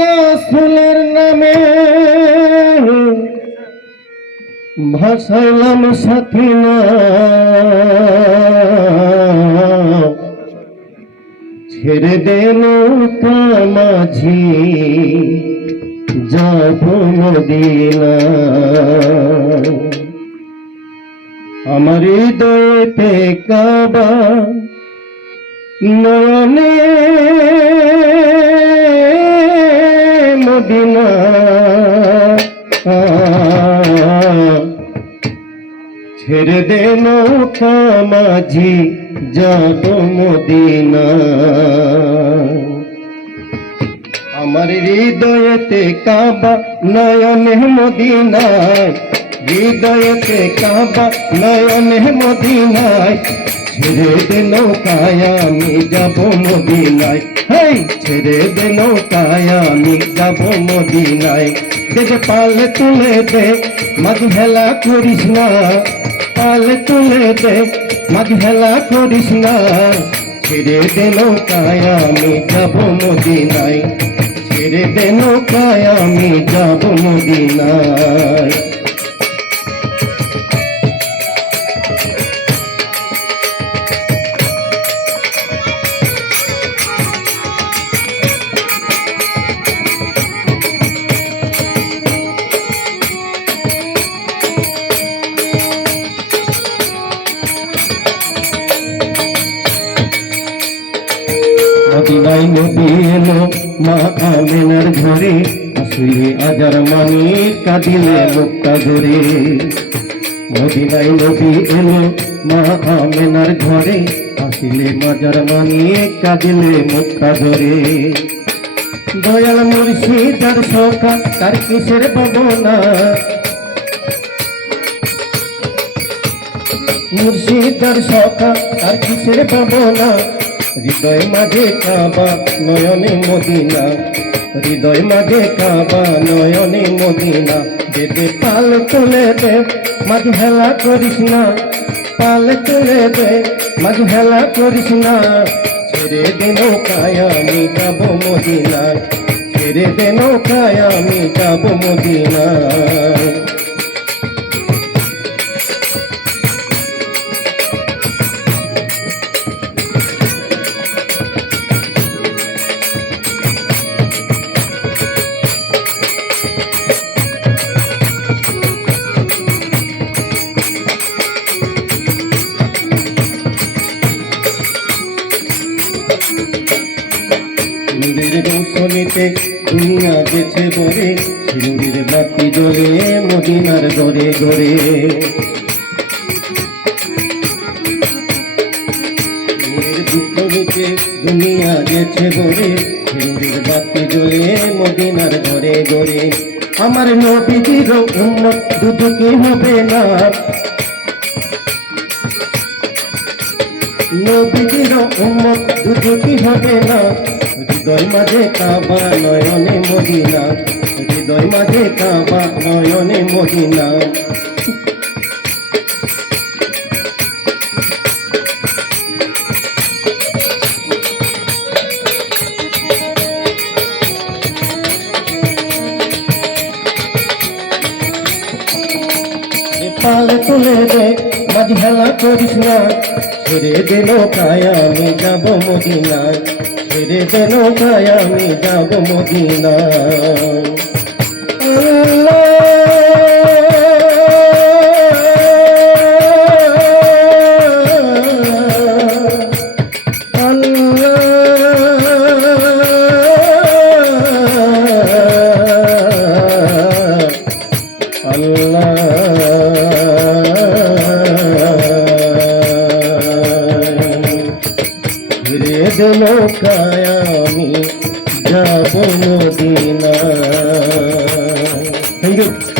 রাসূলের নামে ভাসাইলাম সাথী না। ছেড়ে দে নৌকা মাঝি যাব মদিনা আমার হৃদয়তে কাবা নয়নে মদিনা। ছেড়ে দে নৌকা মাঝি, যাব মদিনা। আমার হৃদয়েতে কাবা নয়নে মদিনায়। হৃদয়েতে কাবা নয়নে মদিনায়। ছেড়ে দে নৌকায় আমি যাব মদিনায়। হেই, ছেড়ে দে নৌকায় আমি যাব মদিনায়। দেখে পালে তুলে দে, মাঝ হেলা করিস না। পালে তুলে দে, মাঝ হেলা করিস না। ছেড়ে দে নৌকায় আমি যাব মদিনায়। ছেড়ে দে নৌকায় আমি যাব মদিনায়। নবী এলো, মা আমেনার ঘরে। আসলে আজার মানি কাঁদিলে মুক্তা ধরে মদিনায় নবী এলো, মা আমেনার ঘরে। আসলে মাজার মানি কাঁদিলে মুক্তা ধরে দয়াল মুর্শিদার সখা, তার কিসের পাবনা মুর্শিদার সখা, তার কিসের পাবনা হৃদয় মাঝে কাবা নয়নে মদিনা হৃদয় মাঝে কাবা নয়নে মদিনা দেবে পাল তুলে দে, মাঝ হেলা করিস না। পাল তুলে দে, মাঝ হেলা করিস না। ছেড়ে দে নৌকায় আমি যাব মদিনায়। ছেড়ে দে নৌকায় আমি যাব মদিনায়। রৌশনীতে দুনিয়া গেছে বরে সিন্দুরের বাতি জ্বলে মদিনার দুঃখ গেছে দুনিয়া গেছে বরে বাতি মদিনার আমার উন্মত দুদুকি হবে না? উম্মত দুদুকি হবে না? হৃদয় মাঝে কাবা, নয়নে মদিনা হৃদয় মাঝে কাবা, নয়নে মদিনা পাল তুলে দে মাঝ হেলা করিস না। ছেড়ে দে নৌকায় আমি যাব মদিনায়। ছেড়ে দে নৌকায় আমি যাব মদিনায়। দিল কায়ামি যাব মদিনা থ্যাংক ইউ